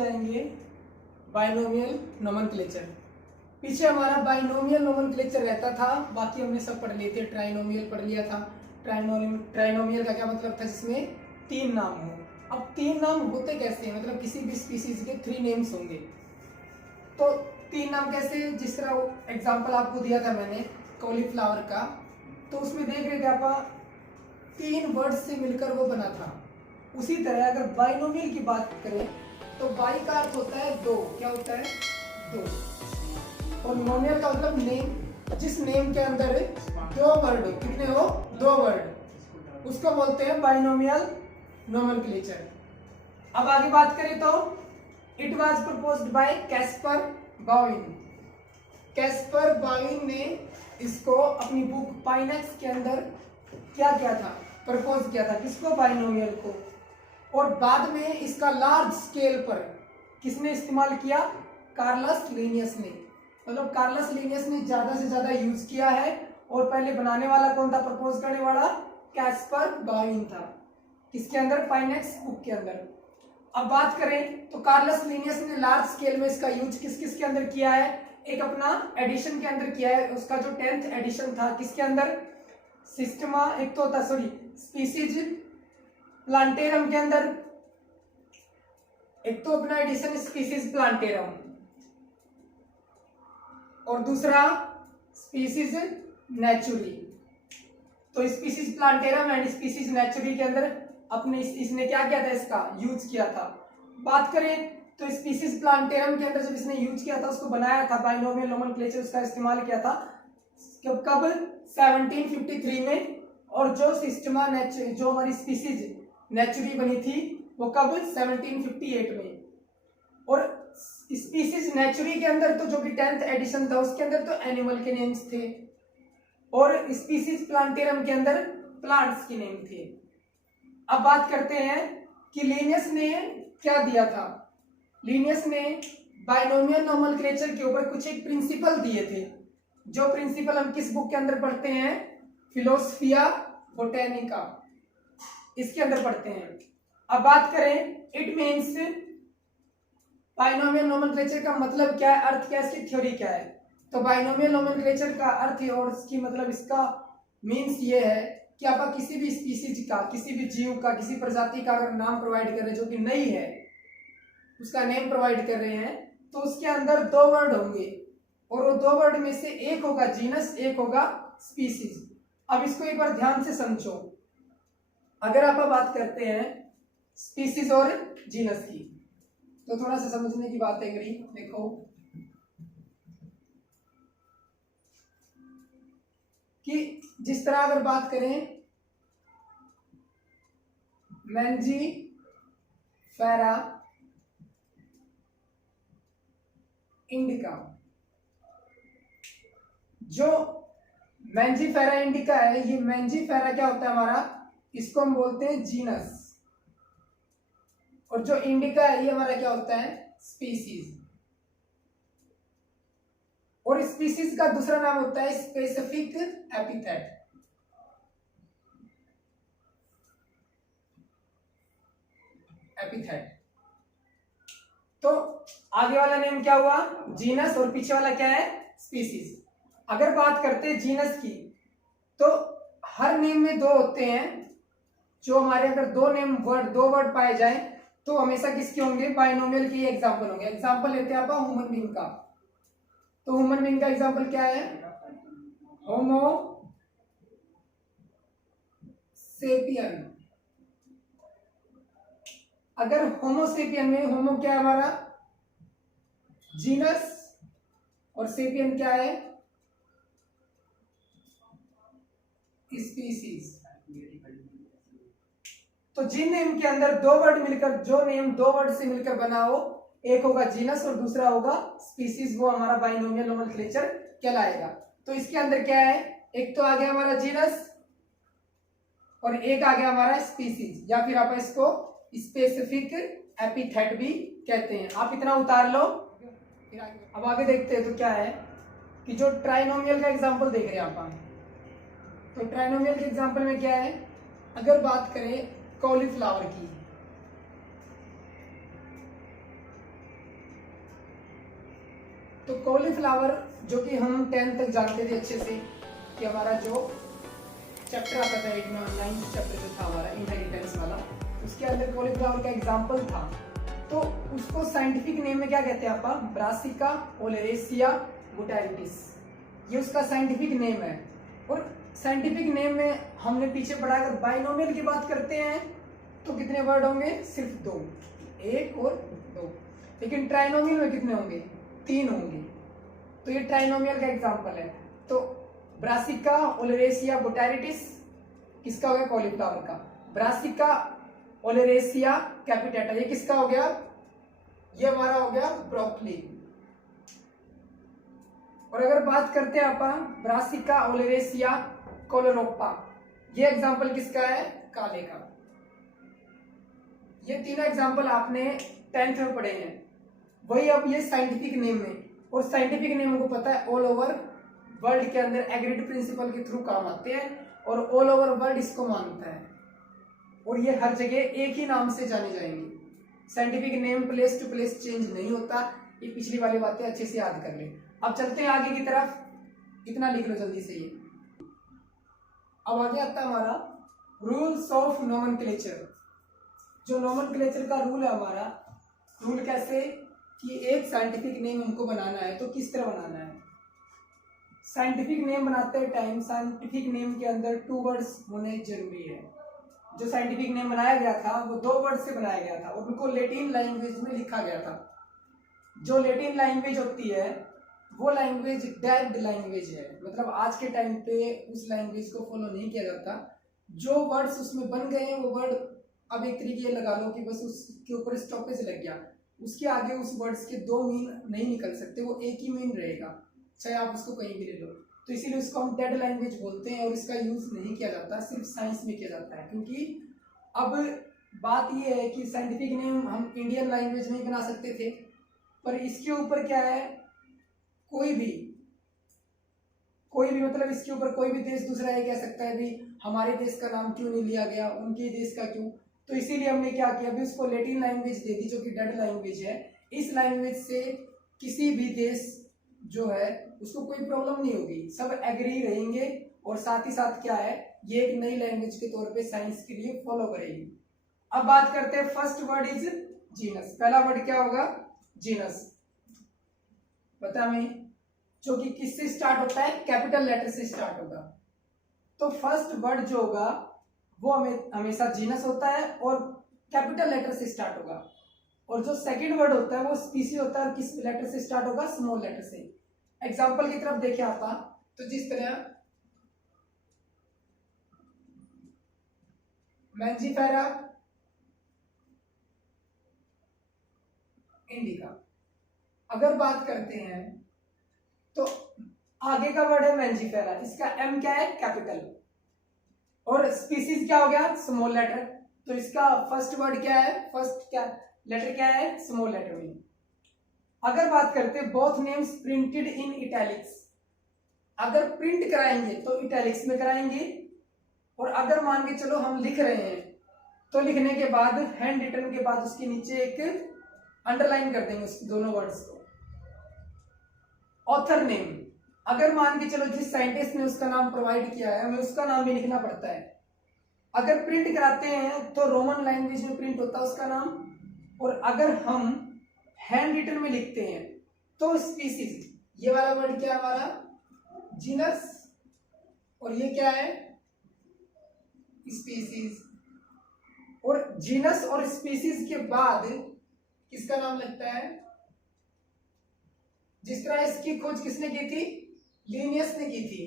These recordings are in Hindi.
जाएंगे बाइनोमियल नोमेनक्लेचर। पीछे हमारा बाइनोमियल नोमेनक्लेचर रहता था, बाकी हमने सब पढ़ लिए थे। ट्राइनोमियल पढ़ लिया था। ट्राइनोमियल का क्या मतलब था, जिसमें 3 नाम हो। अब 3 नाम होते कैसे हैं, मतलब किसी भी स्पीसीज के 3 नेम्स होंगे। तो 3 नाम कैसे, जिस तरह एग्जांपल आपको दिया था मैंने कॉलीफ्लावर का, तो उसमें देख रहे थे आप 3 वर्ड से मिलकर वो बना था। उसी तरह अगर बाइनोमियल की बात करें तो बाई का अर्थ होता है 2। क्या होता है? 2। और नोमियल का मतलब नेम, जिस नेम के अंदर 2 वर्ड हो। कितने हो? 2 वर्ड, उसको बोलते हैं बाइनोमियल नोमेनक्लेचर। अब आगे बात करें तो it was proposed by Caspar Bauhin. Caspar Bauhin ने इसको अपनी बुक पाइनेक्स के अंदर क्या किया था? प्रपोज किया था। किसको? बाइनोमियल को। और बाद में इसका लार्ज स्केल पर किसने इस्तेमाल किया? कार्लस लिनियस ने। मतलब कार्लस लिनियस ने ज्यादा से ज्यादा यूज किया है। और पहले बनाने वाला कौन था? प्रपोज करने वाला कैस्पर बाविन था। किसके अंदर? पाइनेक्स बुक के अंदर। अब बात करें तो कार्लस लिनियस ने लार्ज स्केल में इसका यूज किस किस के अंदर किया है? एक अपना एडिशन के अंदर किया है। उसका जो 10th एडिशन था, किसके अंदर? सिस्टमा, एक तो होता स्पीसीज प्लांटेरम के अंदर। एक तो अपना एडिशन स्पीसीज प्लांटेरम, और दूसरा स्पीसीज नेचुरी। तो स्पीसीज प्लांटेरम एंड स्पीसीज नेचुरी के अंदर अपने इसने क्या किया था? इसका यूज किया था। बात करें तो स्पीसीज प्लांटेरम के अंदर जब इसने यूज किया था, उसको बनाया था बाइनोमियल नोमेनक्लेचर, उसका इस्तेमाल किया था। कब? 1753 में। और जो सिस्टमा जो हमारी स्पीसीज नेचुरी बनी थी वो कब? 1758 में। और स्पीसीज नेचुरी के अंदर तो जो कि 10th एडिशन था, उसके अंदर तो एनिमल के नेम्स थे, और स्पीसीज प्लांटेरम के अंदर प्लांट्स के नेम थे। अब बात करते हैं कि लिनियस ने क्या दिया था। लिनियस ने बाइनोमियल नोमेनक्लेचर के ऊपर कुछ एक प्रिंसिपल दिए थे, जो प्रिंसिपल हम किस बुक के अंदर पढ़ते हैं? फिलोसफिया बोटेनिका, इसके अंदर पढ़ते हैं। अब बात करें इट मीन्स, बाइनोमियल नोमेनक्लेचर का मतलब क्या है, अर्थ क्या है, इसकी थ्योरी क्या है? तो बाइनोमियल नोमेनक्लेचर का अर्थ और इसकी मतलब इसका मीन्स ये है कि आप किसी भी स्पीसीज का, किसी भी जीव का, किसी प्रजाति का अगर नाम प्रोवाइड कर रहे हैं जो कि नई है, उसका नेम प्रोवाइड कर रहे हैं, तो उसके अंदर 2 वर्ड होंगे, और वो 2 वर्ड में से एक होगा जीनस, एक होगा स्पीसीज। अब इसको एक बार ध्यान से समझो। अगर आप बात करते हैं स्पीसीज और जीनस की, तो थोड़ा सा समझने की बात है। देखो कि जिस तरह अगर बात करें मैंजीफेरा इंडिका, जो मैंजीफेरा इंडिका है, ये मैंजीफेरा क्या होता है हमारा? इसको हम बोलते हैं जीनस। और जो इंडिका है ये हमारा क्या होता है? स्पीसीज। और स्पीसीज का दूसरा नाम होता है स्पेसिफिक एपिथेट। तो आगे वाला नेम क्या हुआ? जीनस, और पीछे वाला क्या है? स्पीसीज। अगर बात करते हैं जीनस की, तो हर नेम में 2 होते हैं। जो हमारे अगर 2 वर्ड पाए जाए तो हमेशा किसके होंगे? बाइनोमियल के एग्जांपल होंगे। एग्जांपल लेते हैं आप ह्यूमन बीइंग का। तो ह्यूमन बीइंग का एग्जांपल क्या है? होमो सेपियन। अगर होमोसेपियन में होमो क्या है हमारा? जीनस, और सेपियन क्या है? स्पीसीज। तो जिन नेम के अंदर 2 वर्ड मिलकर, जो नेम 2 वर्ड से मिलकर बना हो, एक होगा जीनस और दूसरा होगा स्पीसीज, वो हमारा बाइनोमियल नोमेनक्लेचर कहलाएगा। तो इसके अंदर क्या है? एक तो आ गया हमारा जीनस और एक आ गया हमारा स्पीसीज, या फिर आप इसको स्पेसिफिक एपिथेट भी कहते हैं। आप इतना उतार लो। अब आगे देखते हैं तो क्या है कि जो ट्राइनोमियल का एग्जांपल देख रहे हैं आप, तो ट्राइनोमियल के एग्जांपल में क्या है? अगर बात करें कॉलीफ्लावर की, तो कॉलीफ्लावर जो कि हम 10th तक जानते थे अच्छे से कि हमारा जो चैप्टर आता था 9th चैप्टर जो था हमारा इनहेरिटेंस वाला, उसके अंदर कॉलीफ्लावर का एग्जाम्पल था। तो उसको साइंटिफिक नेम में क्या कहते हैं अपन, ब्रासिका ओलेरेसिया बुटाइलिटिस, ये उसका साइंटिफिक नेम है। और साइंटिफिक नेम में हमने पीछे पढ़ा, अगर बाइनोमियल की बात करते हैं तो कितने वर्ड होंगे, सिर्फ 2, 1 और 2। लेकिन ट्राइनोमियल में कितने होंगे, 3 होंगे। तो ये ट्राइनोमियल का एग्जांपल है। तो ब्रासिका ओलेरेसिया बुटाइलिटिस किसका हो गया, कॉलीफ्लावर का। ब्रासिका ओलेरेसिया कैपिटेटा ये किसका हो गया, ये हमारा हो गया ब्रोकली। और अगर बात करते हैं अपन ब्रासिका ओलेरेसिया कोलोरोपा, ये एग्जांपल किसका है, काले का। ये तीनों एग्जांपल आपने 10th में पढ़े हैं। वही अब ये साइंटिफिक नेम में, और साइंटिफिक नेम को पता है ऑल ओवर वर्ल्ड के अंदर एग्रीड प्रिंसिपल के थ्रू काम आते हैं, और ऑल ओवर वर्ल्ड इसको मानता है, और ये हर जगह एक ही नाम से जाने जाएंगे। Scientific name place to place change नहीं होता। ये पिछली वाली बातें अच्छे से याद कर लें। अब चलते हैं आगे की तरफ, इतना लिख लो जल्दी से। ये अब आगे आता है हमारा रूल्स ऑफ नोमेनक्लेचर। जो नोमेनक्लेचर का रूल है हमारा, रूल कैसे कि एक साइंटिफिक नेम हमको बनाना है तो किस तरह बनाना है। साइंटिफिक नेम बनाते टाइम साइंटिफिक नेम के अंदर 2 वर्ड्स होने जरूरी है। जो साइंटिफिक नेम बनाया गया था वो 2 वर्ड से बनाया गया था, और उनको लैटिन लैंग्वेज में लिखा गया था। जो लैटिन लैंग्वेज होती है वो लैंग्वेज डेड लैंग्वेज है, मतलब आज के टाइम पे उस लैंग्वेज को फॉलो नहीं किया जाता। जो वर्ड्स उसमें बन गए हैं वो वर्ड अब एक तरीके लगा लो कि बस उसके ऊपर स्टॉपेज लग गया, उसके आगे उस वर्ड्स के 2 मीन नहीं निकल सकते, वो एक ही मीन रहेगा, चाहे आप उसको कहीं भी ले लो। तो इसीलिए उसको हम डेड लैंग्वेज बोलते हैं, और इसका यूज नहीं किया जाता, सिर्फ साइंस में किया जाता है। क्योंकि अब बात ये है कि साइंटिफिक नेम हम इंडियन लैंग्वेज में बना सकते थे, पर इसके ऊपर क्या है, कोई भी मतलब इसके ऊपर कोई भी देश दूसरा ये कह सकता है भी हमारे देश का नाम क्यों नहीं लिया गया, उनके देश का क्यों। तो इसीलिए हमने क्या किया, अभी उसको लैटिन लैंग्वेज दे दी जो कि डेड लैंग्वेज है। इस लैंग्वेज से किसी भी देश जो है उसको कोई प्रॉब्लम नहीं होगी, सब एग्री रहेंगे, और साथ ही साथ क्या है, ये एक नई लैंग्वेज के तौर पे साइंस के लिए फॉलो करेगी। अब बात करते हैं, फर्स्ट वर्ड इज जीनस। पहला वर्ड क्या होगा, जीनस। बता मैं, जो कि किससे स्टार्ट होता है, कैपिटल लेटर से स्टार्ट होगा। तो फर्स्ट वर्ड जो होगा वो हमेशा जीनस होता है और कैपिटल लेटर से स्टार्ट होगा। और जो सेकंड वर्ड होता है वो स्पीसी होता है, और किस लेटर से स्टार्ट होगा, स्मॉल लेटर से। एग्जांपल की तरफ देखें आपा, तो जिस तरह मैंजीफेरा इंडिका, अगर बात करते हैं तो आगे का वर्ड है मैंजीफेरा, इसका एम क्या है, कैपिटल, और स्पीसीज क्या हो गया, स्मॉल लेटर। तो इसका फर्स्ट वर्ड क्या है, फर्स्ट क्या लेटर क्या है, स्मॉल लेटर में। अगर बात करते हैं both names printed in italics, अगर प्रिंट कराएंगे तो इटैलिक्स में कराएंगे, और अगर मान के चलो हम लिख रहे हैं तो लिखने के बाद हैंड रिटन के बाद उसके नीचे एक अंडरलाइन कर देंगे उस दोनों वर्ड्स को। ऑथर नेम, अगर मान के चलो जिस साइंटिस्ट ने उसका नाम प्रोवाइड किया है हमें उसका नाम भी लिखना पड़ता है। अगर प्रिंट कराते हैं तो रोमन लैंग्वेज में प्रिंट होता है उसका नाम, और अगर हम हैंड रिटन में लिखते हैं तो स्पीसीज, ये वाला वर्ड क्या है हमारा, जीनस, और ये क्या है, स्पीसीज। और जीनस और स्पीसीज के बाद किसका नाम लगता है, जिस तरह इसकी खोज किसने की थी, लिनियस ने की थी,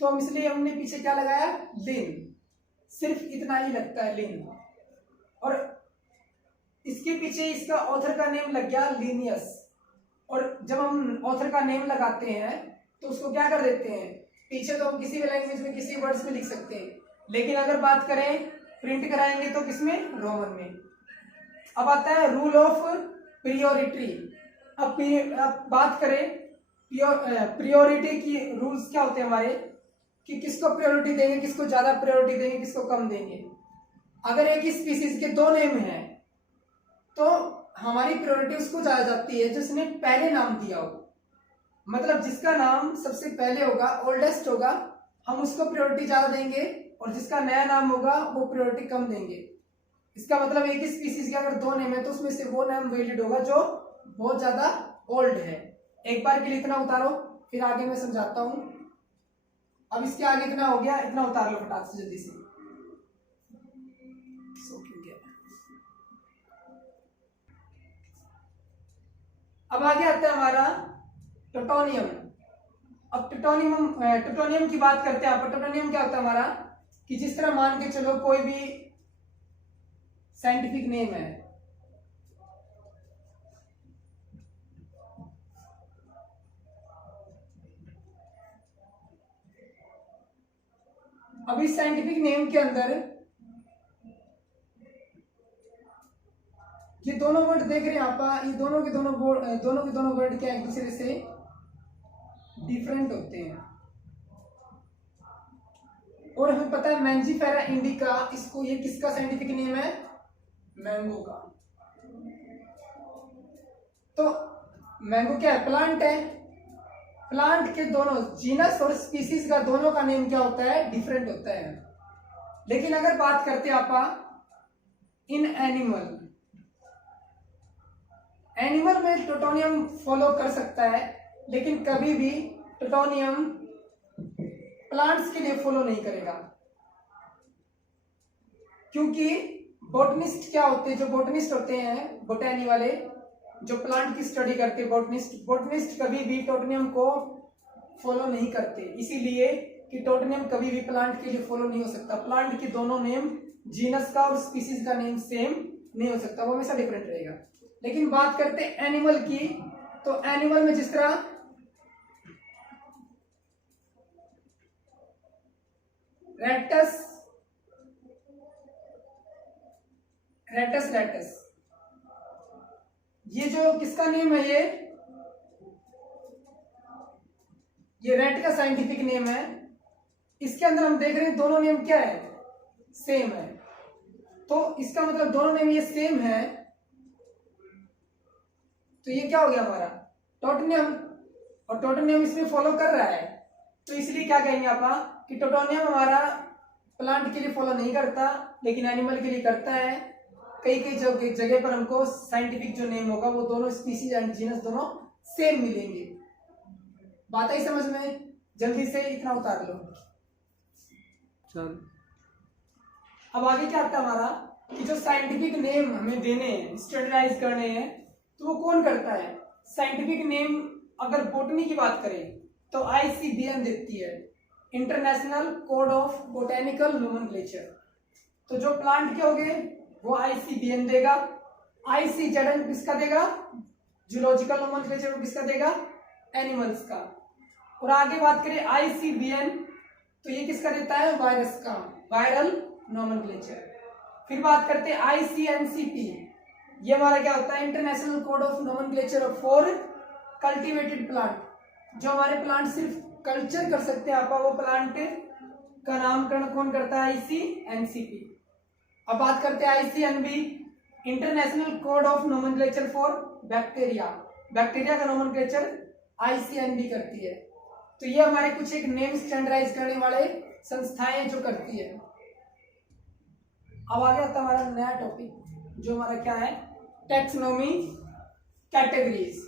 तो हम इसलिए हमने पीछे क्या लगाया, लिन, सिर्फ इतना ही लगता है लिन। और इसके पीछे इसका ऑथर का नेम लग गया लिनियस, और जब हम ऑथर का नेम लगाते हैं तो उसको क्या कर देते हैं, पीछे तो हम किसी भी लैंग्वेज में किसी वर्ड्स में लिख सकते हैं, लेकिन अगर बात करें प्रिंट कराएंगे तो किसमें, रोमन में। अब आता है रूल ऑफ प्रियोरिटी। अब बात करें प्रियोरिटी की रूल्स क्या होते हैं हमारे, कि किसको प्रायोरिटी देंगे, किसको ज्यादा प्रायोरिटी देंगे, किसको कम देंगे। अगर एक ही स्पीसीज के 2 नेम हैं तो हमारी प्रायोरिटी उसको ज्यादा जाती है जिसने पहले नाम दिया हो, मतलब जिसका नाम सबसे पहले होगा, ओल्डेस्ट होगा, हम उसको प्रायोरिटी ज्यादा देंगे, और जिसका नया नाम होगा वो प्रायोरिटी कम देंगे। इसका मतलब एक ही स्पीसीज के अगर 2 नेम है तो उसमें से वो नेम वैलिड होगा जो बहुत ज्यादा ओल्ड है। एक बार के लिए इतना उतारो, फिर आगे मैं समझाता हूं। अब इसके आगे इतना हो गया, इतना उतार लो फटाक से जल्दी से। अब आगे आता है हमारा टोटोनियम। अब टोटोनियम की बात करते हैं। आप टोटोनियम क्या होता है हमारा, कि जिस तरह मान के चलो कोई भी साइंटिफिक नेम है, अब इस साइंटिफिक नेम के अंदर ये दोनों वर्ड देख रहे हैं आप, ये दोनों के दोनों वर्ड क्या एक दूसरे से डिफरेंट होते हैं। और हमें पता है मैंजीफेरा इंडिका, इसको ये किसका साइंटिफिक नेम है, मैंगो का। तो मैंगो क्या है, प्लांट है। प्लांट के दोनों जीनस और स्पीसीज का दोनों का नेम क्या होता है, डिफरेंट होता है। लेकिन अगर बात करते हैं आप इन एनिमल में टोटोनियम फॉलो कर सकता है, लेकिन कभी भी टोटोनियम प्लांट्स के लिए फॉलो नहीं करेगा। क्योंकि बोटनिस्ट क्या होते हैं, जो बोटनिस्ट होते हैं, बोटैनी वाले, जो प्लांट की स्टडी करते हैं, बोटनिस्ट कभी भी टोटोनियम को फॉलो नहीं करते। इसीलिए कि टोटोनियम कभी भी प्लांट के लिए फॉलो नहीं हो सकता। प्लांट के दोनों नेम, जीनस का और स्पीसीज का नेम सेम नहीं हो सकता, वो हमेशा डिफरेंट रहेगा। लेकिन बात करते हैं एनिमल की, तो एनिमल में जिस तरह रेटस, ये जो किसका नेम है, ये रेट का साइंटिफिक नेम है। इसके अंदर हम देख रहे हैं दोनों नेम क्या है, सेम है। तो इसका मतलब दोनों नेम ये सेम है, तो ये क्या हो गया हमारा टोटोनियम, और टोटोनियम इसमें फॉलो कर रहा है। तो इसलिए क्या कहेंगे आप कि टोटोनियम हमारा प्लांट के लिए फॉलो नहीं करता, लेकिन एनिमल के लिए करता है। कई जगह पर हमको साइंटिफिक जो नेम होगा वो दोनों स्पीसीज एंड जीनस दोनों सेम मिलेंगे। बात आई समझ में, जल्दी से इतना उतार लो। चल अब आगे क्या आता है हमारा, कि जो साइंटिफिक नेम हमें देने हैं, स्टैंडर्डाइज करने हैं, तो वो कौन करता है। साइंटिफिक नेम अगर बोटनी की बात करें तो ICBN देती है, international code of botanical nomenclature. तो जो प्लांट के हो गए वो ICBN देगा, ICZN किसका देगा, जूलॉजिकल नोमेनक्लेचर को किसका देगा, एनिमल्स का। और आगे बात करें ICBN, तो ये किसका देता है, वायरस का, वायरल नोमेनक्लेचर। फिर बात करते हैं ICNCP, ये हमारा क्या होता है, international code of nomenclature for cultivated plant. जो हमारे प्लांट सिर्फ कल्चर कर सकते हैं, आपका वो प्लांट का नामकरण कौन करता है, ICNCP। अब बात करते हैं ICNB, international code of nomenclature for bacteria. Bacteria का नोमेनक्लेचर ICNB करती है। तो ये हमारे कुछ एक नेम स्टैंडर्डाइज करने वाले संस्थाएं जो करती है। अब आगे आता है हमारा नया टॉपिक, जो हमारा क्या है, टैक्सोनॉमी कैटेगरीज।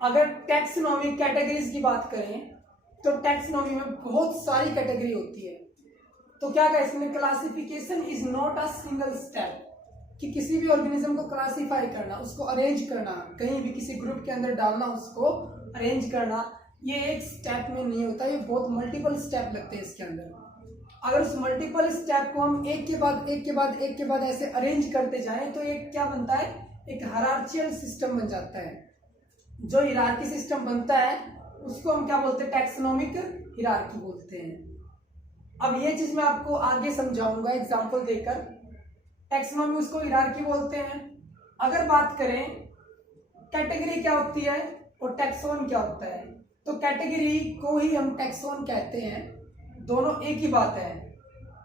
अगर टैक्सोनॉमी कैटेगरीज की बात करें तो टैक्सोनॉमी में बहुत सारी कैटेगरी होती है। तो क्या कहें इसमें, classification is not a single step, कि किसी भी ऑर्गेनिज्म को क्लासिफाई करना, उसको अरेंज करना, कहीं भी किसी ग्रुप के अंदर डालना, उसको अरेंज करना, ये एक स्टेप में नहीं होता, ये बहुत मल्टीपल स्टेप लगते हैं इसके अंदर। अगर उस मल्टीपल स्टेप को हम एक के बाद ऐसे अरेंज करते जाएं तो एक क्या बनता है, एक हायरार्चिकल सिस्टम बन जाता है। जो हिरार्की सिस्टम बनता है उसको हम क्या बोलते हैं, टैक्सोनॉमिक हिरार्की बोलते हैं। अब ये चीज मैं आपको आगे समझाऊंगा एग्जांपल देकर। टैक्सोनॉमी उसको हिरार्की बोलते हैं। अगर बात करें कैटेगरी क्या होती है और टैक्सोन क्या होता है, तो कैटेगरी को ही हम टैक्सोन कहते हैं, दोनों एक ही बात है।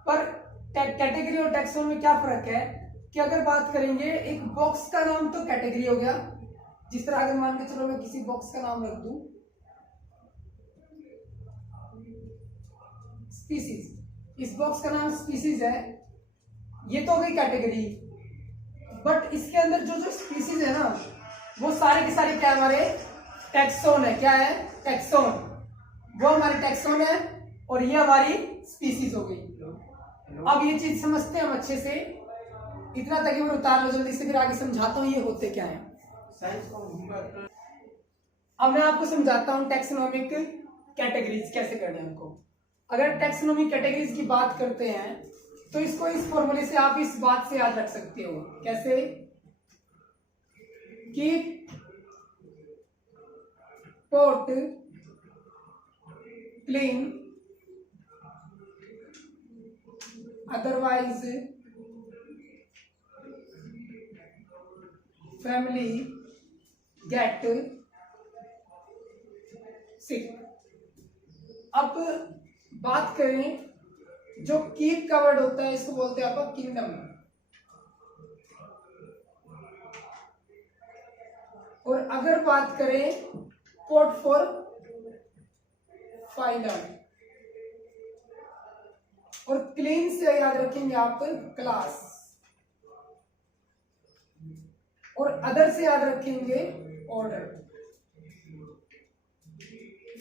पर कैटेगरी और टैक्सोन में क्या फर्क है, कि अगर बात करेंगे एक बॉक्स का नाम तो कैटेगरी हो गया। जिस तरह अगर मान के चलो मैं किसी बॉक्स का नाम रख दूं स्पीसीज। इस बॉक्स का नाम स्पीसीज है। ये तो हो गई कैटेगरी, बट इसके अंदर जो जो स्पीसीज है ना वो सारे के सारे क्या है हमारे टैक्सोन है। क्या है? टैक्सोन। वो हमारे टैक्सोन है और ये हमारी स्पीसीज हो गई। अब ये चीज समझते हैं हम अच्छे से, इतना तक मैं उतार लो जल्दी से, फिर आगे समझाता हूँ ये होते क्या है। अब मैं आपको समझाता हूँ टैक्सोनॉमिक कैटेगरीज कैसे करना है हमको। अगर टैक्सोनॉमिक कैटेगरीज की बात करते हैं तो इसको इस फॉर्मूले से आप इस बात से याद रख सकते हो। कैसे? कि pot clean otherwise family get sick। अब बात करें जो कीप का वर्ड होता है इसको बोलते हैं आप किंगडम, और अगर बात करें पोर्ट फॉर फाइनल, और क्लीन से याद रखेंगे आप क्लास, और अदर से याद रखेंगे ऑर्डर,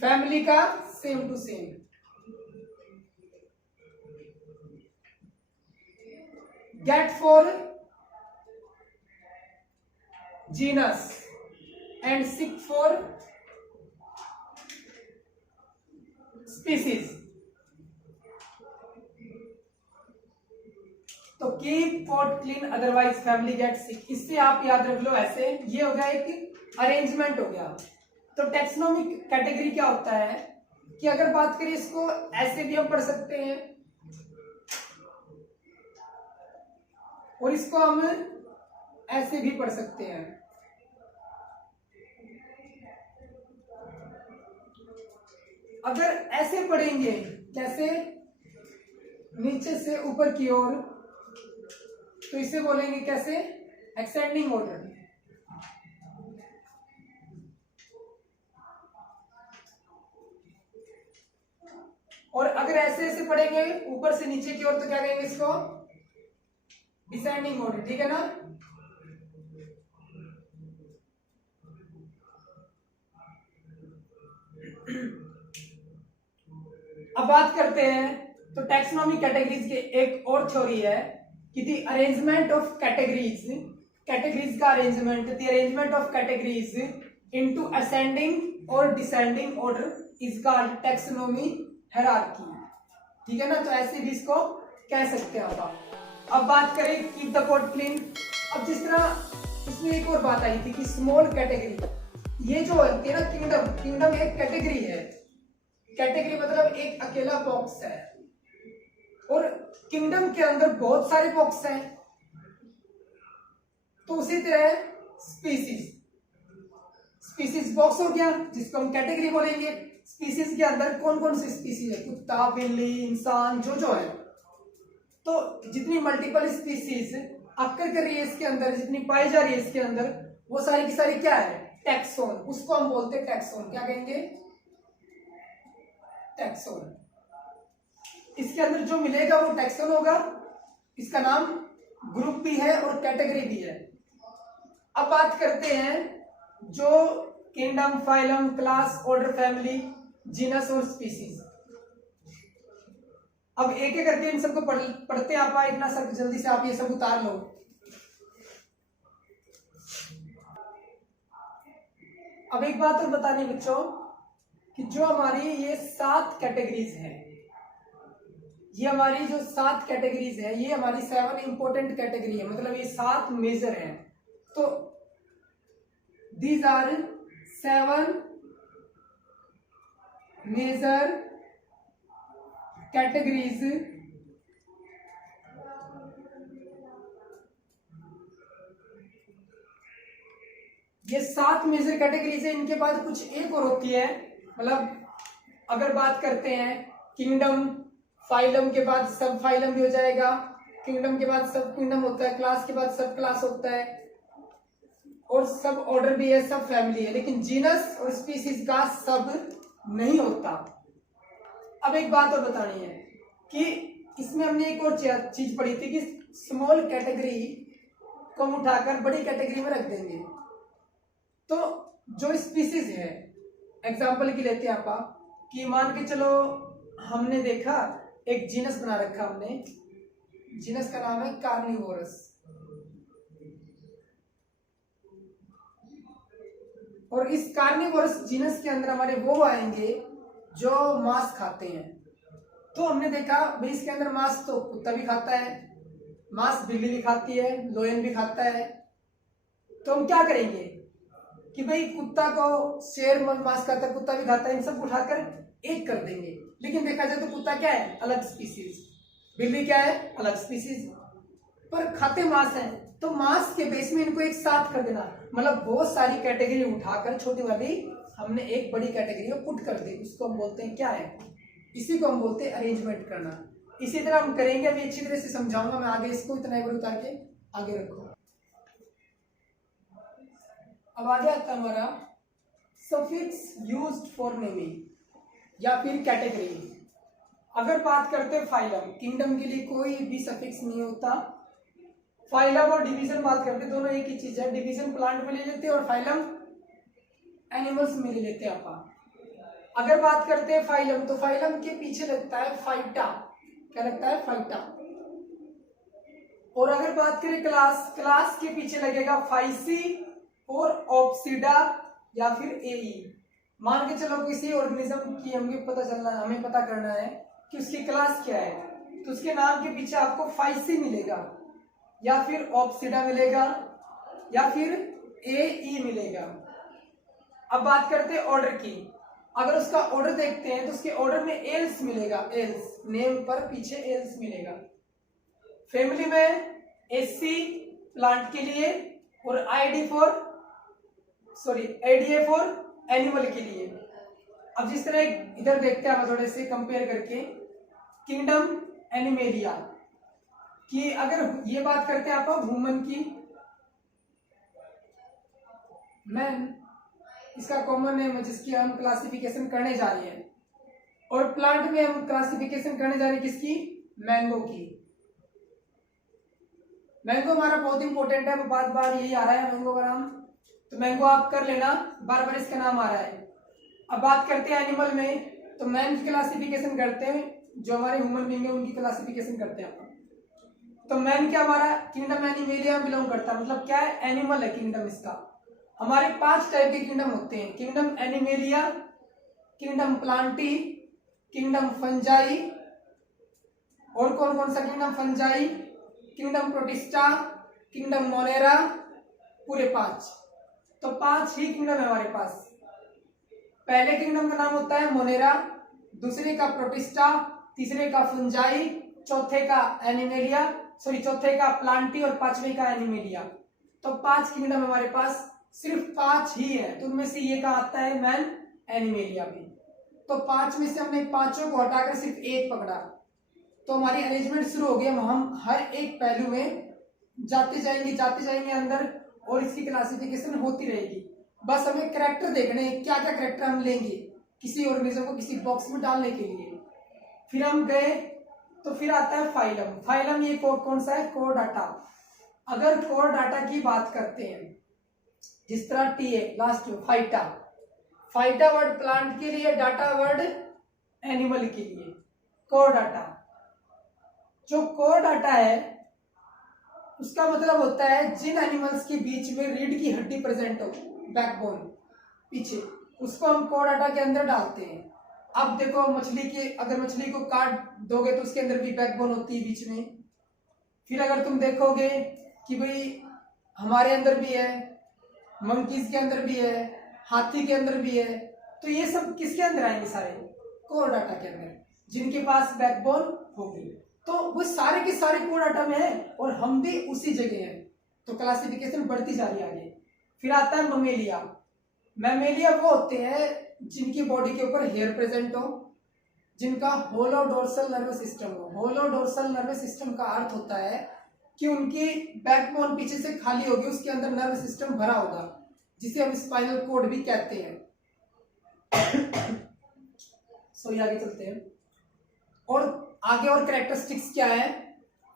फैमिली का same to same. Get for genus and sick for species. तो keep pot clean otherwise family get sick, इससे आप याद रख लो ऐसे। ये हो गया एक अरेंजमेंट हो गया। तो टैक्सोनॉमिक कैटेगरी क्या होता है कि अगर बात करें इसको ऐसे भी हम पढ़ सकते हैं और इसको हम ऐसे भी पढ़ सकते हैं। अगर ऐसे पढ़ेंगे कैसे? नीचे से ऊपर की ओर, तो इसे बोलेंगे कैसे? Extending order. और अगर ऐसे ऐसे पढ़ेंगे ऊपर से नीचे की ओर तो क्या कहेंगे इसको? Descending order. ठीक है ना? अब बात करते हैं तो टैक्सोनॉमिक कैटेगरीज के एक और थ्योरी है कि the arrangement of categories, categories का arrangement, the arrangement of categories into ascending और descending order is called taxonomy hierarchy. ठीक है ना? तो ऐसे भी इसको कह सकते हैं आप। अब बात करें कीप द पोट क्लीन। अब जिस तरह इसमें एक और बात आई थी कि स्मॉल कैटेगरी, ये जो है ना किंगडम, किंगडम एक कैटेगरी है। कैटेगरी मतलब एक अकेला बॉक्स है, और किंगडम के अंदर बहुत सारे बॉक्स हैं। तो उसी तरह स्पीसीज, स्पीसीज बॉक्स हो गया जिसको हम कैटेगरी बोलेंगे। स्पीसीज के अंदर कौन कौन सी स्पीसीज है? कुत्ता, बिल्ली, इंसान, जो है। तो जितनी मल्टीपल स्पीसीज अक्कर कर रही है इसके अंदर, जितनी पाई जा रही है इसके अंदर, वो सारी की सारी क्या है? टैक्सोन। उसको हम बोलते हैं टैक्सोन। क्या कहेंगे? टैक्सोन। इसके अंदर जो मिलेगा वो टैक्सोन होगा। इसका नाम ग्रुप भी है और कैटेगरी भी है। अब बात करते हैं जो kingdom, phylum, class, order, family, genus और स्पीसीज। अब एक एक करके इन सबको पढ़ते आप इतना सब जल्दी से आप ये सब उतार लो। अब एक बात और बतानी बच्चों कि जो हमारी ये 7 कैटेगरीज हैं, ये हमारी जो 7 कैटेगरीज है, ये हमारी 7 इंपॉर्टेंट कैटेगरी है, मतलब ये 7 मेजर हैं। तो दीज आर 7 मेजर कैटेगरीज ये 7 मेजर कैटेगरीज है। इनके बाद कुछ एक और होती है, मतलब अगर बात करते हैं किंगडम, फाइलम के बाद सब फाइलम भी हो जाएगा, किंगडम के बाद सब किंगडम होता है, क्लास के बाद सब क्लास होता है, और सब ऑर्डर भी है, सब फैमिली है। लेकिन जीनस और स्पीसीज का सब नहीं होता। अब एक बात और बतानी है कि इसमें हमने एक और चीज पढ़ी थी कि स्मॉल कैटेगरी को हम उठाकर बड़ी कैटेगरी में रख देंगे। तो जो स्पीसीज है, एग्जाम्पल की लेते हैं आप, कि मान के चलो हमने देखा एक जीनस बना रखा हमने, जीनस का नाम है कार्निवोरस, और इस कार्निवोरस जीनस के अंदर हमारे वो आएंगे जो मांस खाते हैं। तो हमने देखा भाई इसके अंदर मांस तो कुत्ता भी खाता है, मांस बिल्ली भी खाती है, लोयन भी खाता है। तो हम क्या करेंगे कि भाई कुत्ता को, शेर मांस खाता है, कुत्ता भी खाता है, इन सब उठाकर एक कर देंगे। लेकिन देखा जाए तो कुत्ता क्या है, अलग स्पीसीज, बिल्ली क्या है, अलग स्पीसीज, पर खाते मांस है। तो मांस के बेस में इनको एक साथ कर देना, मतलब बहुत सारी कैटेगरी उठाकर छोटी वाली हमने एक बड़ी कैटेगरी में पुट कर दी, उसको हम बोलते हैं क्या है, इसी को हम बोलते हैं अरेंजमेंट करना। इसी तरह हम करेंगे, अभी अच्छी तरह से समझाऊंगा मैं आगे, इसको इतना एक बार उतार के आगे रखो। अब आगे आता हमारा सफिक्स यूज्ड फॉर नेमिंग या फिर कैटेगरी। अगर बात करते हैं फाइलम, किंगडम के लिए कोई भी सफिक्स नहीं होता। फाइलम और डिवीजन बात करते हैं, दोनों एक ही चीज है। डिवीजन प्लांट में ले लेते हैं और फाइलम एनिमल्स में ले लेते हैं आप। अगर बात करते हैं फाइलम, तो फाइलम के पीछे लगता है फाइटा, क्या लगता है, फाइटा। और अगर बात करें क्लास, क्लास के पीछे लगेगा फाइसी और ऑप्सिडा या फिर एई। मान के चलो किसी ऑर्गेनिज्म की हमें पता करना है कि उसकी क्लास क्या है, तो उसके नाम के पीछे आपको फाइसी मिलेगा या फिर ऑप्सिडा मिलेगा या फिर एई मिलेगा। अब बात करते हैं ऑर्डर की, अगर उसका ऑर्डर देखते हैं तो उसके ऑर्डर में एल्स मिलेगा, एल्स, नेम पर पीछे एल्स मिलेगा। फैमिली में एसी प्लांट के लिए और एडीए फॉर एनिमल के लिए। अब जिस तरह इधर देखते हैं थोड़े से कंपेयर करके, किंगडम एनिमेलिया की अगर ये बात करते हैं आप वुमन की, मैन इसका कॉमन नेम है जिसकी हम क्लासिफिकेशन करने जा रहे हैं, और प्लांट में हम क्लासिफिकेशन करने जा रहे हैं किसकी, मैंगो की। मैंगो हमारा बहुत इंपॉर्टेंट है, बार बार यही आ रहा है मैंगो का नाम, तो मैंगो आप कर लेना, बार बार इसका नाम आ रहा है। अब बात करते हैं एनिमल में, तो मैन की क्लासिफिकेशन करते हैं, जो हमारे ह्यूमन बीइंग है उनकी क्लासिफिकेशन करते हैं। तो मैन क्या हमारा किंगडम एनिमेलिया में बिलोंग करता है, मतलब क्या है, एनिमल है किंगडम इसका। हमारे 5 टाइप के किंगडम होते हैं, kingdom animalia, kingdom Plantae, kingdom fungi, और कौन कौन सा kingdom, fungi, kingdom protista, kingdom Monera, पूरे 5। तो 5 ही किंगडम है हमारे पास। पहले किंगडम का नाम होता है मोनेरा, दूसरे का प्रोटिस्टा, तीसरे का फंजाई, चौथे का एनिमेलिया, चौथे का प्लांटी और 5वें का एनिमेलिया। तो 5 किंगडम हमारे पास, सिर्फ 5 ही है, तो उनमें से ये का आता है मैन एनिमेलिया में। तो 5 में से हमने 5 को हटाकर सिर्फ 1 पकड़ा, तो हमारी अरेंजमेंट शुरू हो गई। हम हर एक पहलू में जाते जाएंगे अंदर, और इसकी क्लासिफिकेशन होती रहेगी। बस हमें कैरेक्टर देखने हैं, क्या क्या कैरेक्टर हम लेंगे किसी ऑर्गेनिज्म को किसी बॉक्स में डालने के लिए। फिर हम गए तो फिर आता है फाइलम। फाइलम ये कौन सा है, कोर डाटा। अगर कोर डाटा की बात करते हैं, जिस तरह टी है लास्ट में, फाइटा, फाइटा वर्ड प्लांट के लिए, डाटा वर्ड एनिमल के लिए, कोर डाटा। जो कोर डाटा है उसका मतलब होता है जिन एनिमल्स के बीच में रीढ़ की हड्डी प्रेजेंट हो, बैकबोन पीछे, उसको हम कोर डाटा के अंदर डालते हैं। अब देखो अगर मछली को काट दोगे तो उसके अंदर भी बैकबोन होती है बीच में। फिर अगर तुम देखोगे कि भाई हमारे अंदर भी है, मंकीज के अंदर भी है, हाथी के अंदर भी है, तो ये सब किसके अंदर आएंगे, सारे कोर डाटा के अंदर, जिनके पास बैकबोन होगी। तो वो सारे के सारे कोर डाटा में है और हम भी उसी जगह हैं, तो क्लासिफिकेशन बढ़ती जा रही है आगे। फिर आता है ममेलिया। मैमेलिया वो होते हैं जिनकी बॉडी के ऊपर हेयर प्रेजेंट हो, जिनका होलो डोर्सल नर्वस सिस्टम हो। होलो डोर्सल नर्वस सिस्टम का अर्थ होता है कि उनकी बैकबोन पीछे से खाली होगी, उसके अंदर नर्वस सिस्टम भरा होगा, जिसे हम स्पाइनल कोड भी कहते हैं। सो आगे चलते हैं। और आगे और कैरेक्टरिस्टिक्स क्या है,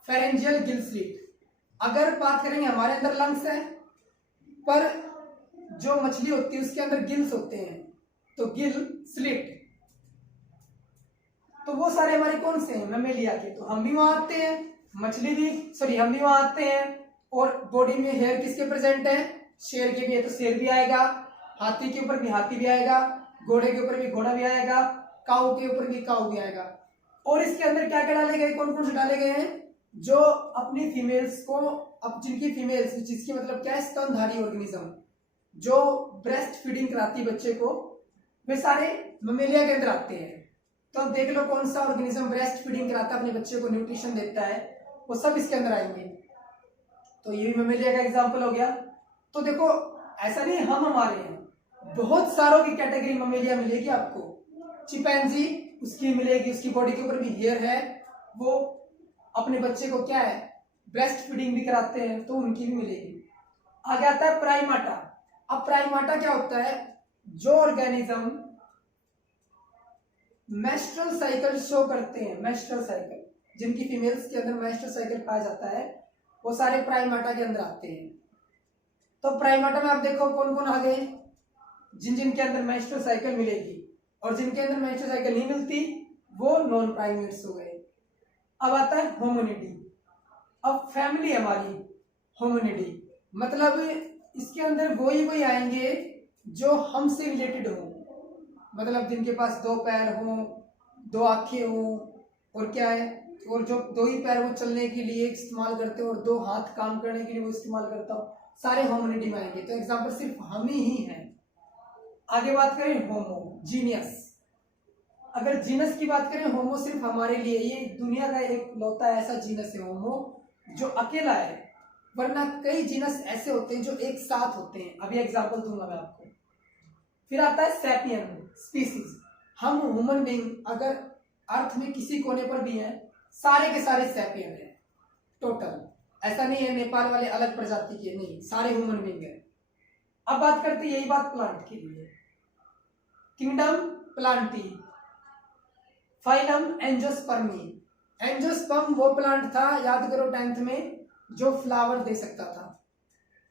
फेरेंजियल गिल स्लिट। अगर बात करेंगे हमारे अंदर लंग्स है, पर जो मछली होती है उसके अंदर गिल्स होते हैं, तो गिल स्लिट, तो वो सारे हमारे कौन से हैं, मेमेलिया के, तो हम भी वहां आते हैं, मछली भी, सॉरी हम भी वहां आते हैं। और बॉडी में हेयर किसके प्रेजेंट है, शेर के भी है तो शेर भी आएगा, हाथी के ऊपर भी हाथी भी आएगा, घोड़े के ऊपर भी घोड़ा भी आएगा, काऊ के ऊपर भी काऊ भी आएगा। और इसके अंदर क्या क्या डाले गए, कौन कौन से डाले गए हैं, जो अपनी फीमेल्स को, अब जिनकी फीमेल्स, जिसकी मतलब क्या है, स्तनधारी ऑर्गेनिज्म, जो ब्रेस्ट फीडिंग कराती है बच्चे को, वे सारे ममेलिया के अंदर आते हैं। तो अब देख लो कौन सा ऑर्गेनिज्म ब्रेस्ट फीडिंग कराता है, अपने बच्चे को न्यूट्रिशन देता है, वो सब इसके अंदर आएंगे। तो ये भी ममेलिया का एग्जांपल हो गया। तो देखो ऐसा नहीं हम हमारे हैं, बहुत सारों की कैटेगरी ममेलिया मिलेगी आपको। चिंपैंजी उसकी मिलेगी, उसकी बॉडी के ऊपर भी हेयर है, वो अपने बच्चे को क्या है, ब्रेस्ट फीडिंग भी कराते हैं, तो उनकी भी मिलेगी। आगे आता है प्राइमाटा। अब प्राइमाटा क्या होता है, जो ऑर्गेनिज्म मेस्ट्रुअल साइकिल शो करते हैं, मेस्ट्रुअल साइकिल, जिनकी फीमेल्स के अंदर मेस्ट्रुअल साइकिल पाया जाता है, वो सारे प्राइमाटा के अंदर आते हैं। तो प्राइमाटा में आप देखो कौन कौन आ गए, जिन जिनके अंदर मेस्ट्रुअल साइकिल मिलेगी, और जिनके अंदर मेस्ट्रुअल साइकिल नहीं मिलती वो नॉन प्राइमेट्स हो गए। अब आता है होमिनिडी। अब फैमिली हमारी होमिनिडी, मतलब इसके अंदर वही आएंगे जो हमसे रिलेटेड हो, मतलब जिनके पास 2 पैर हो, 2 आंखें हो, और क्या है, और जो 2 ही पैर वो चलने के लिए इस्तेमाल करते हो, और 2 हाथ काम करने के लिए वो इस्तेमाल करता हो, सारे होमिनिडी में आएंगे। तो एग्जाम्पल सिर्फ हम ही हैं। आगे बात करें होमो, जीनियस। अगर जीनस की बात करें, होमो सिर्फ हमारे लिए, ये दुनिया का एक लौता ऐसा जीनस है होमो जो अकेला है, वरना कई जीनस ऐसे होते हैं जो एक साथ होते हैं। अभी एग्जांपल दूंगा मैं आपको। फिर आता है सैपियन स्पीसीज। हम ह्यूमन बीइंग अगर अर्थ में किसी कोने पर भी हैं, सारे के सारे सैपियन हैं टोटल, ऐसा नहीं है नेपाल वाले अलग प्रजाति के, नहीं, सारे ह्यूमन बीइंग हैं। अब बात करते हैं, यही बात प्लांट के लिए, kingdom Plantae, phylum angiospermae. Angiosperm वो प्लांट था, याद करो 10th में, जो फ्लावर दे सकता था।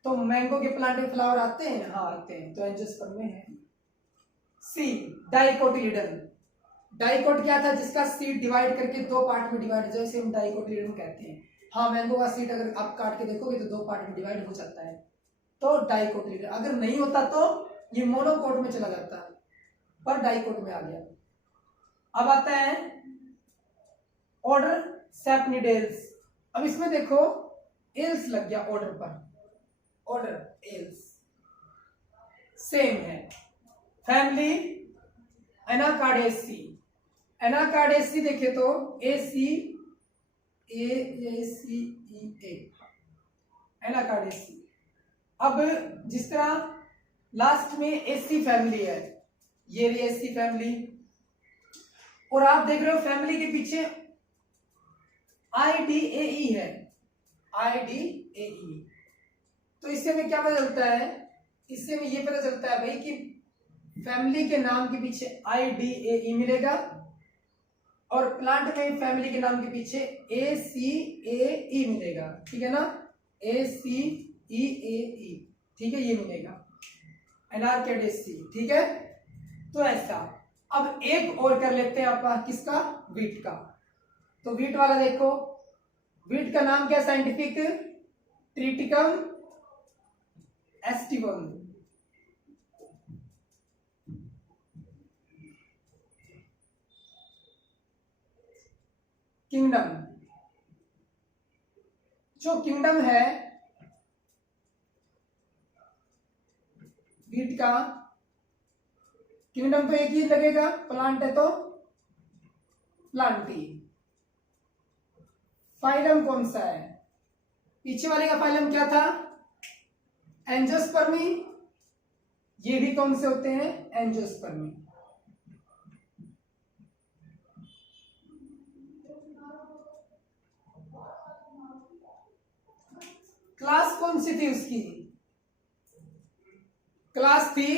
तो मैंगो के प्लांट में फ्लावर आते हैं, हाँ आते हैं, तो एंजियोस्पर्म में है। सी डाइकोटिलीडन। डाइकोट क्या था, जिसका सीड डिवाइड करके 2 पार्ट में डिवाइड, जैसे हम डाइकोटिलीडन कहते हैं। हाँ, मैंगो का सीड अगर आप काट के देखोगे तो 2 पार्ट में डिवाइड हो जाता है, तो डाइकोटिलीडन। अगर नहीं होता तो ये मोनोकोट में चला जाता है, पर डाइकोट में आ गया। अब आता है ऑर्डर सैपनिडेल्स। अब इसमें देखो एल्स लग गया ऑर्डर पर, ऑर्डर एल्स सेम है। फैमिली एनाकार्डेसी। एनाकार्डेसी देखे तो ए एनाकार्डेसी। अब जिस तरह लास्ट में एसी फैमिली है, ये रही एसी फैमिली, और आप देख रहे हो फैमिली के पीछे IDAE है, IDAE। तो इससे हमें क्या पता चलता है, इससे हमें ये पता चलता है भाई कि फैमिली के नाम के पीछे IDAE मिलेगा, और प्लांट में फैमिली के नाम के पीछे ACAE मिलेगा, ठीक है ना, ACEAE, ठीक है, ये मिलेगा एनाकार्डेसी, ठीक है। तो ऐसा। अब एक और कर लेते हैं आप, किसका, वीट का। तो वीट वाला देखो, वीट का नाम क्या, साइंटिफिक, ट्रिटिकम एस्टिवम। किंगडम, जो किंगडम है वीट का, किंगडम तो एक ही लगेगा, प्लांट है तो प्लांटी। फाइलम कौन सा है, पीछे वाले का फाइलम क्या था, एंजियोस्पर्मी। ये भी कौन से होते हैं, एंजियोस्पर्मी। क्लास कौन सी थी उसकी, क्लास थी,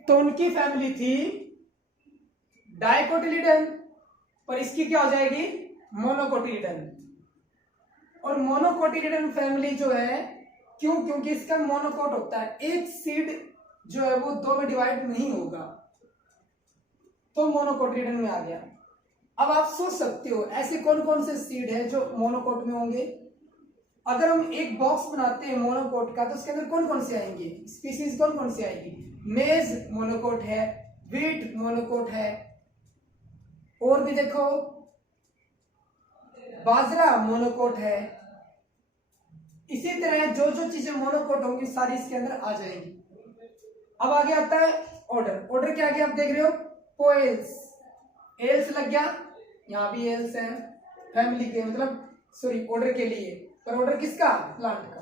तो उनकी फैमिली थी डाइकोटिलिडन, पर इसकी क्या हो जाएगी, मोनोकोटिलिडन। और मोनोकोटिलिडन फैमिली जो है, क्यों, क्योंकि इसका मोनोकोट होता है, एक सीड जो है वो दो में डिवाइड नहीं होगा, तो मोनोकोटिलिडन में आ गया। अब आप सोच सकते हो ऐसे कौन कौन से सीड है जो मोनोकोट में होंगे। अगर हम एक बॉक्स बनाते हैं मोनोकोट का, तो उसके अंदर कौन कौन से आएंगे, स्पीसीज कौन कौन सी आएगी, मेज मोनोकोट है, व्हीट मोनोकोट है, और भी देखो बाजरा मोनोकोट है। इसी तरह जो जो चीजें मोनोकोट होंगी सारी इसके अंदर आ जाएंगी। अब आगे आता है ऑर्डर। ऑर्डर क्या गया आप देख रहे हो, पोएल्स, एल्स लग गया, यहाँ भी एल्स है फैमिली के, मतलब सॉरी ऑर्डर के लिए, पर ऑर्डर किसका, प्लांट का।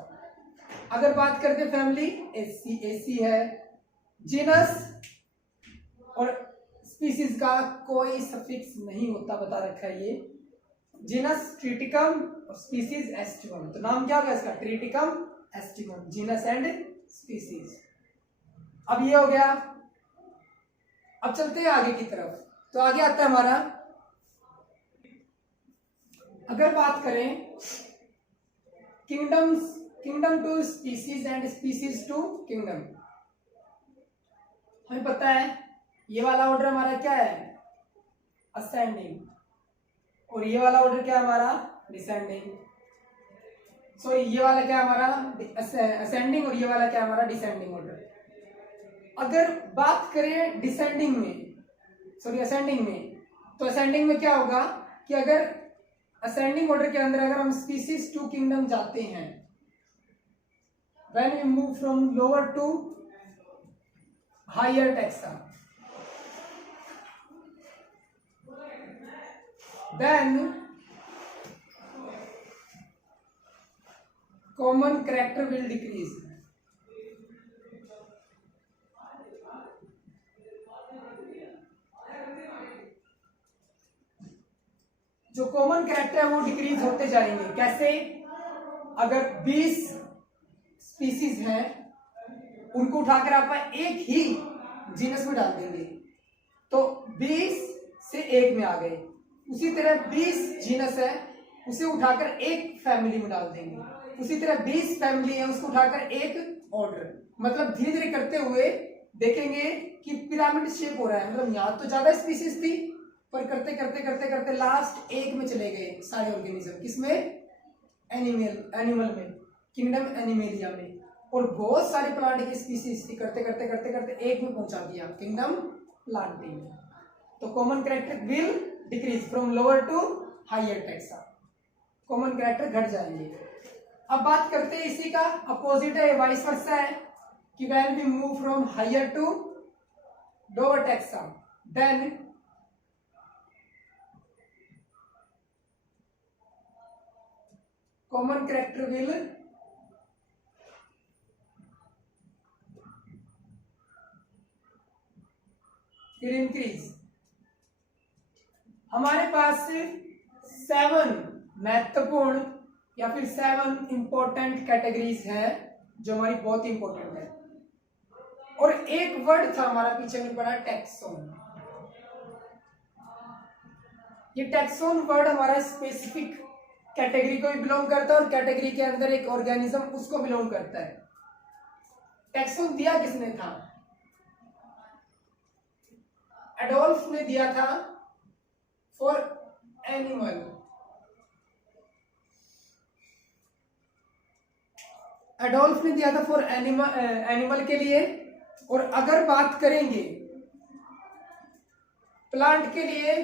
अगर बात करते फैमिली, एसी, एसी है, जीनस और स्पीसीज का कोई सफिक्स नहीं होता, बता रखा है ये, जीनस ट्रिटिकम और स्पीसीज एस्टिवम। तो नाम क्या होगा इसका, Triticum aestivum, genus and species. अब ये हो गया। अब चलते हैं आगे की तरफ। तो आगे आता है हमारा, अगर बात करें kingdoms, kingdom to species and species to kingdom. हमें पता है ये वाला ऑर्डर हमारा क्या है, असेंडिंग, और ये वाला ऑर्डर क्या है हमारा, डिसेंडिंग। सॉरी ये वाला क्या है हमारा, असेंडिंग, और ये वाला क्या है हमारा, डिसेंडिंग ऑर्डर। अगर बात करें डिसेंडिंग में, सॉरी असेंडिंग में, तो असेंडिंग में क्या होगा कि अगर असेंडिंग ऑर्डर के अंदर अगर हम स्पीसीज टू किंगडम जाते हैं, when we move from lower to higher taxa, then common character will decrease। जो कॉमन कैरेक्टर है वो डिक्रीज होते जाएंगे। कैसे, अगर 20 स्पीसीज हैं उनको उठाकर आप एक ही जीनस में डाल देंगे तो 20 से एक में आ गए। उसी तरह 20 जीनस है उसे उठाकर एक फैमिली में डाल देंगे। उसी तरह 20 फैमिली है उसको उठाकर एक ऑर्डर, मतलब धीरे धीरे करते हुए देखेंगे कि पिरामिड शेप हो रहा है। मतलब यहाँ तो ज्यादा स्पीसीज थी पर करते करते करते करते लास्ट एक में चले गए सारे ऑर्गेनिज्म। किसमें, एनिमल में, किंगडम एनिमेलिया में। और बहुत सारे प्लांट की स्पीसीज थी, करते करते करते करते एक में पहुंचा दिया, किंगडम प्लांटिंग। तो common character will decrease from lower to higher taxa, common character घट जाएंगे। अब बात करते हैं इसी का अपोजिट है, वाइस वर्सा है कि when we move from higher to lower taxa then common character will increase. हमारे पास 7 महत्वपूर्ण या फिर 7 इंपॉर्टेंट कैटेगरीज हैं जो हमारी बहुत इंपॉर्टेंट है। और एक वर्ड था हमारा पीछे में पड़ा, टैक्सोन। ये टैक्सोन वर्ड हमारा स्पेसिफिक कैटेगरी को भी बिलोंग करता है और कैटेगरी के अंदर एक ऑर्गेनिज्म उसको बिलोंग करता है। टैक्सोन दिया किसने था, एडोल्फ ने दिया था फॉर एनिमल। एडोल्फ ने दिया था फॉर एनिमल के लिए। और अगर बात करेंगे प्लांट के लिए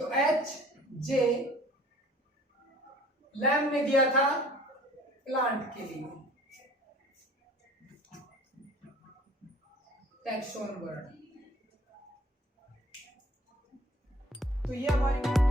तो H.J. लैम ने दिया था प्लांट के लिए टैक्सोन वर्ड। तो ये हमारी